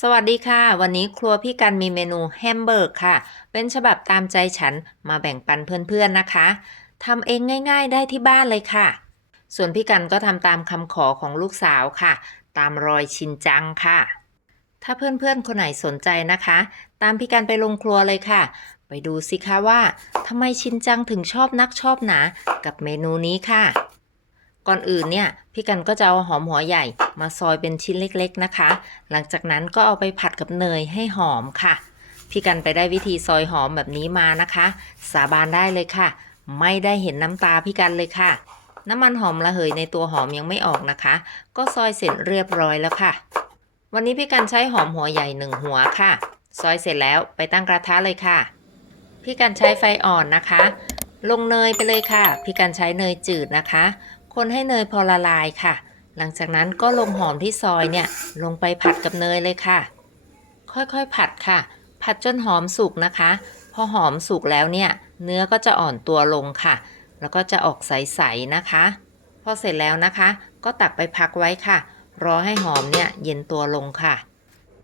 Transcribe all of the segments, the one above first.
สวัสดีค่ะ วันนี้ครัวพี่กันมีเมนูแฮมเบอร์กค่ะ เป็นฉบับตามใจฉันมาแบ่งปันเพื่อนๆนะคะทำเองง่ายๆได้ที่บ้านเลยค่ะ ส่วนพี่กันก็ทำตามคำขอของลูกสาวค่ะ ตามรอยชินจังค่ะ ถ้าเพื่อนๆคนไหนสนใจนะคะ ตามพี่กันไปลงครัวเลยค่ะ ไปดูสิคะว่าทำไมชินจังถึงชอบนักชอบหนา กับเมนูนี้ค่ะ ก่อนอื่นเนี่ยพี่กันก็จะเอาหอมหัวใหญ่มาซอยเป็นชิ้นเล็กๆนะคะ หลังจากนั้นก็เอาไปผัดกับเนยให้หอมค่ะ พี่กันไปได้วิธีซอยหอมแบบนี้มานะคะ สาบานได้เลยค่ะ ไม่ได้เห็นน้ำตาพี่กันเลยค่ะ น้ำมันหอมระเหยในตัวหอมยังไม่ออกนะคะ ก็ซอยเสร็จเรียบร้อยแล้วค่ะ วันนี้พี่กันใช้หอมหัวใหญ่หนึ่งหัวค่ะ ซอยเสร็จแล้วไปตั้งกระทะเลยค่ะ พี่กันใช้ไฟอ่อนนะคะ ลงเนยไปเลยค่ะ พี่กันใช้เนยจืดนะคะ คนให้เนยพอละลายค่ะ หลังจากนั้นก็ลงหอมที่ซอยเนี่ยลงไปผัดกับเนยเลยค่ะ ค่อยๆผัดค่ะ ผัดจนหอมสุกนะคะ พอหอมสุกแล้วเนี่ย เนื้อก็จะอ่อนตัวลงค่ะ แล้วก็จะออกใสๆนะคะ พอเสร็จแล้วนะคะ ก็ตักไปพักไว้ค่ะ รอให้หอมเนี่ยเย็นตัวลงค่ะ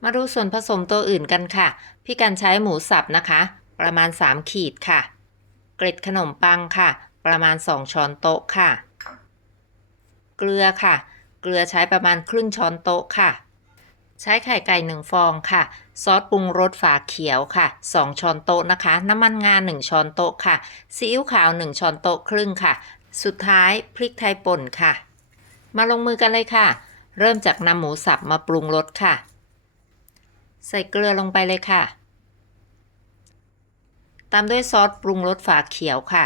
มาดูส่วนผสมตัวอื่นกันค่ะ พี่กันใช้หมูสับนะคะ ประมาณ 3 ขีดค่ะ เกล็ดขนมปังค่ะ ประมาณ 2 ช้อนโต๊ะค่ะ เกลือค่ะ เกลือใช้ประมาณครึ่งช้อนโต๊ะค่ะ ใช้ไข่ไก่1ฟองค่ะ ซอสปรุงรสฝาเขียวค่ะ 2 ช้อนโต๊ะนะคะ น้ำมันงา1 ช้อนโต๊ะค่ะ ซีอิ๊วขาว 1 ช้อนโต๊ะครึ่งค่ะ สุดท้ายพริกไทยป่นค่ะ มาลงมือกันเลยค่ะ เริ่มจากนำหมูสับมาปรุงรสค่ะ ใส่เกลือลงไปเลยค่ะ ตามด้วยซอสปรุงรสฝาเขียวค่ะ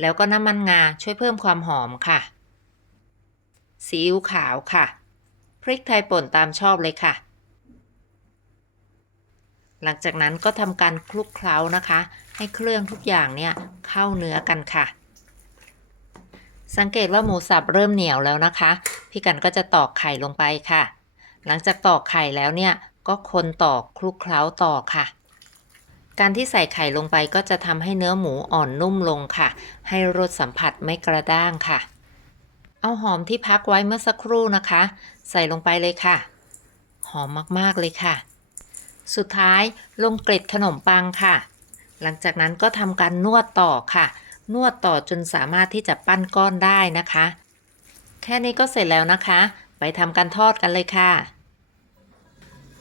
แล้วก็น้ำมันงาช่วยเพิ่มความหอมค่ะ ซีอิ๊วขาวค่ะ พริกไทยป่นตามชอบเลยค่ะ หลังจากนั้นก็ทำการคลุกเคล้านะคะ ให้เครื่องทุกอย่างเนี่ยเข้าเนื้อกันค่ะ สังเกตว่าหมูสับเริ่มเหนียวแล้วนะคะ พี่กันก็จะตอกไข่ลงไปค่ะ หลังจากตอกไข่แล้วเนี่ยก็คนตอกคลุกเคล้าต่อค่ะ การที่ใส่ไข่ลงไปก็จะทำให้เนื้อหมูอ่อนนุ่มลงค่ะ ให้รสสัมผัสไม่กระด้างค่ะ เอาหอมที่พักไว้เมื่อสักครู่นะคะ ใส่ลงไปเลยค่ะ หอมมากๆเลยค่ะ สุดท้ายลงเกล็ดขนมปังค่ะ หลังจากนั้นก็ทำการนวดต่อค่ะ นวดต่อจนสามารถที่จะปั้นก้อนได้นะคะ แค่นี้ก็เสร็จแล้วนะคะ ไปทำการทอดกันเลยค่ะ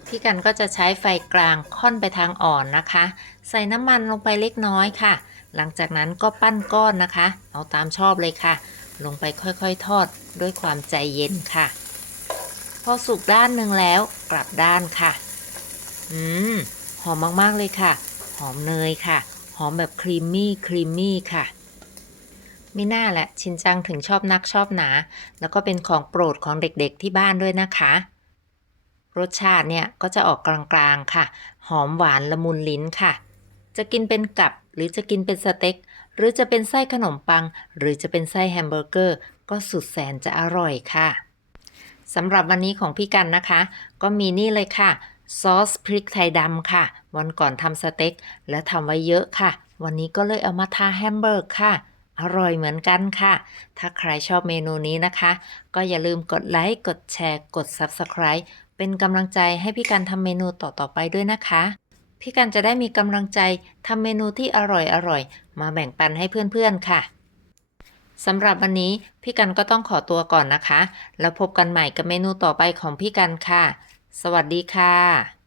พี่กันก็จะใช้ไฟกลางค่อนไปทางอ่อนนะคะ ใส่น้ำมันลงไปเล็กน้อยค่ะ หลังจากนั้นก็ปั้นก้อนนะคะ เอาตามชอบเลยค่ะ ลงไปค่อยๆทอดด้วยความใจเย็นค่ะ พอสุกด้านหนึ่งแล้วกลับด้านค่ะ อืม หอมมากๆเลยค่ะ หอมเนยค่ะ หอมแบบครีมมี่ครีมมี่ค่ะไม่น่าแหละชินจังถึงชอบนักชอบหนา แล้วก็เป็นของโปรดของเด็กๆที่บ้านด้วยนะคะ รสชาติเนี่ยก็จะออกกลางๆค่ะ หอมหวานละมุนลิ้นค่ะ จะกินเป็นกับ หรือจะกินเป็นสเต็ก หรือจะเป็นไส้ขนมปัง หรือจะเป็นไส้แฮมเบอร์เกอร์ ก็สุดแสนจะอร่อยค่ะสำหรับวันนี้ของพี่กันนะคะ ก็มีนี่เลยค่ะซอสพริกไทยดำค่ะ วันก่อนทำสเต็กและทำไว้เยอะค่ะ วันนี้ก็เลยเอามาทาแฮมเบอร์กค่ะ อร่อยเหมือนกันค่ะ ถ้าใครชอบเมนูนี้นะคะ ก็อย่าลืมกดไลค์ กดแชร์ กด Subscribe เป็นกำลังใจให้พี่กันทำเมนูต่อๆไปด้วยนะคะ พี่กันจะได้มีกำลังใจทำเมนูที่อร่อยๆมาแบ่งปันให้เพื่อนๆค่ะสำหรับวันนี้พี่กันก็ต้องขอตัวก่อนนะคะ แล้วพบกันใหม่กับเมนูต่อไปของพี่กันค่ะ สวัสดีค่ะ